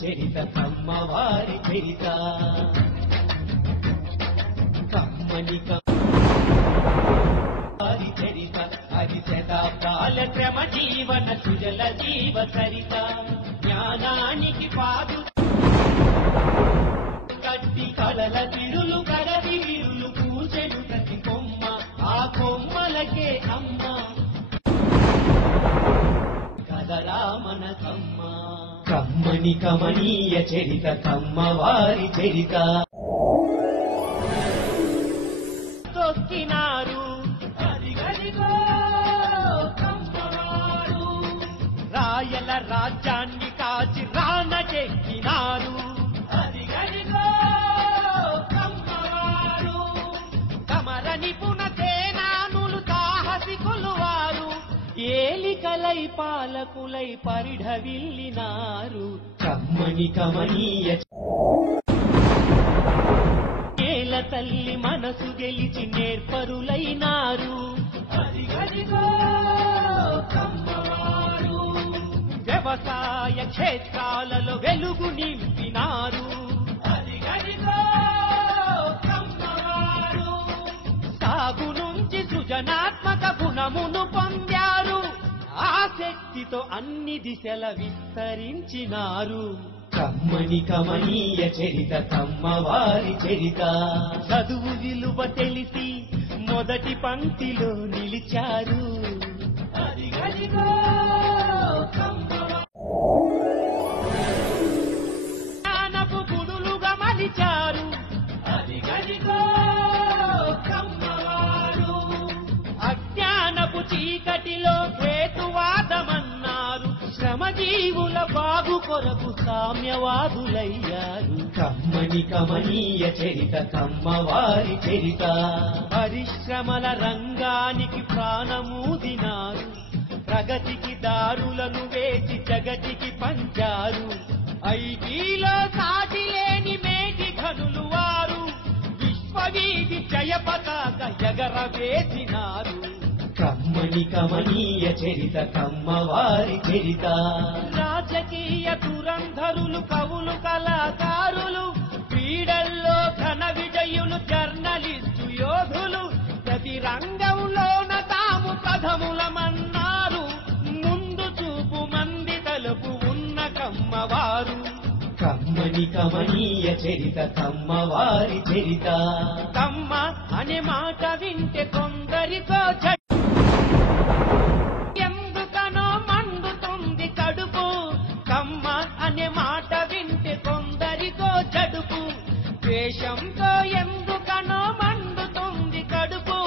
చరిత కమ్మవారి చరిత కమ్మని వారి చరిత అది శతాబ్దాల శ్రమ జీవన సుజల జీవ చరిత జ్ఞానానికి పాదు కట్టి కలల తిరులు కరవి విరులు పూచెడు ప్రతి కొమ్మ ఆ కొమ్మలకే అమ్మ కదరా మన కమ్మ కమ్మని కమనీయ చరిత కమ్మవారి చరిత తొక్కినారు అదిగదిగో కమ్మవారు రాయల రాజ్యాన్ని కాచి రాన చెక్కినారు అదిగదిగో కమ్మవారు కమర నిపుణ సేనానులు సాహసికులు వారు ఏలికలై పాలకులై పరిఢవిల్లినారు కమ్మని కమనీయ నేల తల్లి మనసు గెలిచి నేర్పరులైనారు అదిగదిగో కమ్మవారు వ్యవసాయ క్షేత్రాలలో వెలుగు నింపినారు అదిగదిగో కమ్మవారు సాగు నుంచి సృజనాత్మక గుణమును పొందారు ఆ శక్తితో అన్ని దిశల విస్తరించినారు కమ్మని కమనీయ చరిత కమ్మవారి చరిత చదువు విలువ తెలిసి మొదటి పంక్తిలో నిలిచారు అదిగదిగో జ్ఞానపు గుడులుగా మలిచారు అదిగదిగో కమ్మవారు అజ్ఞానపు చీకటిలో హేతువాదమన్నారు శ్రమజీవుల బాగు కొరకు సామ్యవాదులయ్యారు కమ్మని కమనీయ చరిత కమ్మవారి చరిత పరిశ్రమల రంగానికి ప్రాణమూదినారు ప్రగతికి దారులను వేచి జగతికి పంచారు ఐటీలో సాటి లేని మేటి ఘనులు వారు విశ్వవీధి జయ పతాక ఎగరవేసినారు కమ్మని కమనీయ చరిత కమ్మవారి చరిత రాజకీయ దురంధరులు కవులు కళాకారులు క్రీడల్లో ఘన విజయులు జర్నలిస్టు యోధులు ప్రతి రంగంలోన తాము కథములమన్నారు ముందు చూపు మంది తలుపు ఉన్న కమ్మవారు కమ్మని కమనీయ చరిత కమ్మవారి చరిత కమ్మ అనే మాట వింటే కొందరితో ఎందుకనో మండుతుంది కడుపు కమ్మ అనే మాట వింటే కొందరితో జడుపు ద్వేషంతో ఎందుకనో మండుతుంది కడుపు